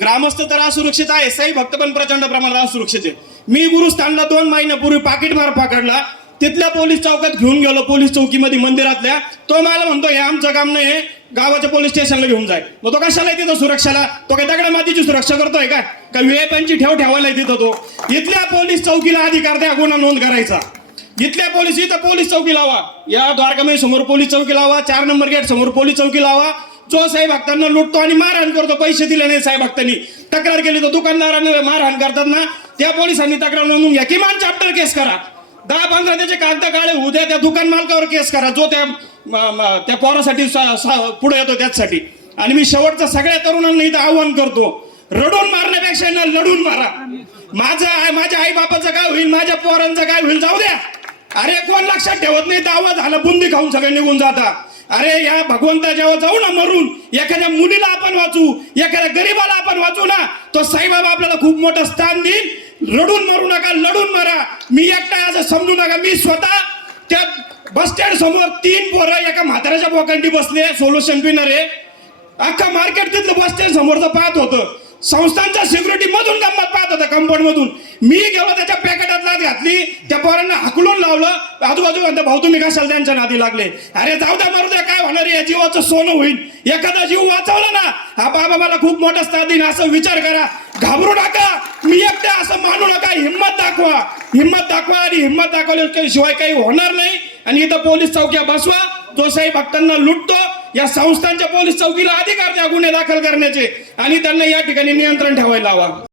ग्रामस्थ तर असुरक्षित आहे, साई भक्त पण प्रचंड प्रमाणात असुरक्षित आहे. मी गुरुस्थानला 2 महिन्यापूर्वी पाकिटमार पकडला, तिथल्या पोलीस चौकात घेऊन गेलो, पोलीस चौकीमध्ये मंदिरातल्या. तो मला म्हणतो हे आमचं काम नाही, गावाच्या पोलीस स्टेशनला घेऊन जाय. मग तो कशाला तिथं सुरक्षाला? तो काय दगडा मातीची सुरक्षा करतोय का वेळांची ठेवायला तिथं? तो इथल्या पोलीस चौकीला अधिकार द्या गुन्हा नोंद करायचा. इथल्या पोलीस इथं पोलीस चौकी लावा, या द्वारकामाई समोर पोलीस चौकी लावा, 4 नंबर गेट समोर पोलीस चौकी लावा. जो साई भक्तांना लुटतो आणि मारहाण करतो, पैसे दिले नाही साई भक्तांनी, तक्रार केली तर दुकानदारांना मारहाण करतात ना, त्या पोलिसांनी तक्रार नोंदवून घ्या. किमान चॅप्टर केस करा, 10-15 त्याचे कागद काळे होऊ द्या, त्या दुकान मालकावर केस करा जो त्या पोरासाठी पुढे येतो त्यासाठी. आणि मी शेवटचं सगळ्या तरुणांना इथं आव्हान करतो, रडून मारण्यापेक्षा ना लढून मारा. माझ्या आई बापाचं काय होईल, माझ्या पोरांचं काय होईल, जाऊ द्या. अरे कोण लक्षात ठेवत नाही, दावा झाला बुंदी खाऊन सगळे निघून जाता. अरे या भगवंता जेव्हा जाऊ ना मरून, एखाद्या मुलीला आपण वाचू, एखाद्या गरीबाला आपण वाचू ना, तो साईबाबा आपल्याला खूप मोठं स्थान देईल. रडून मारू नका, लढून मारा. मी एकटा असं समजू नका. मी स्वतः त्या बस स्टँड समोर 3 पोरं एका म्हाताऱ्याच्या बोकांडी बसले, सोल्युशन पिणारे, अख्खा मार्केट तिथलं बस स्टँड समोरचं पाहत होतं. संस्थांच्या सिक्युरिटी मधून गंमत पाहत होता, कंपाऊंड मधून. मी गेलो, त्याच्या पॅकेटात लाच घातली, त्या पोरांना हाकलून लावलं. आजूबाजू म्हणता भाऊ तुम्ही कशाला त्यांच्या नादी लागले? अरे जाऊ द्या, मारू द्या, काय होणार, या जीवाचं सोनं होईल. एखादा जीव वाचवला ना, हा बाबा मला खूप मोठा स्थान देईन असं विचार करा. घाबरू नका, मी एकटा असं मानू नका. हिंमत दाखवा आणि हिंमत दाखवल्याशिवाय काही होणार नाही. आणि इथं पोलीस चौक्या बसवा. जो साई भक्तांना लुटतो, या संस्थांच्या पोलीस चौकीला अधिकार द्या गुन्हे दाखल करण्याचे आणि त्यांना या ठिकाणी नियंत्रण ठेवायला हवा.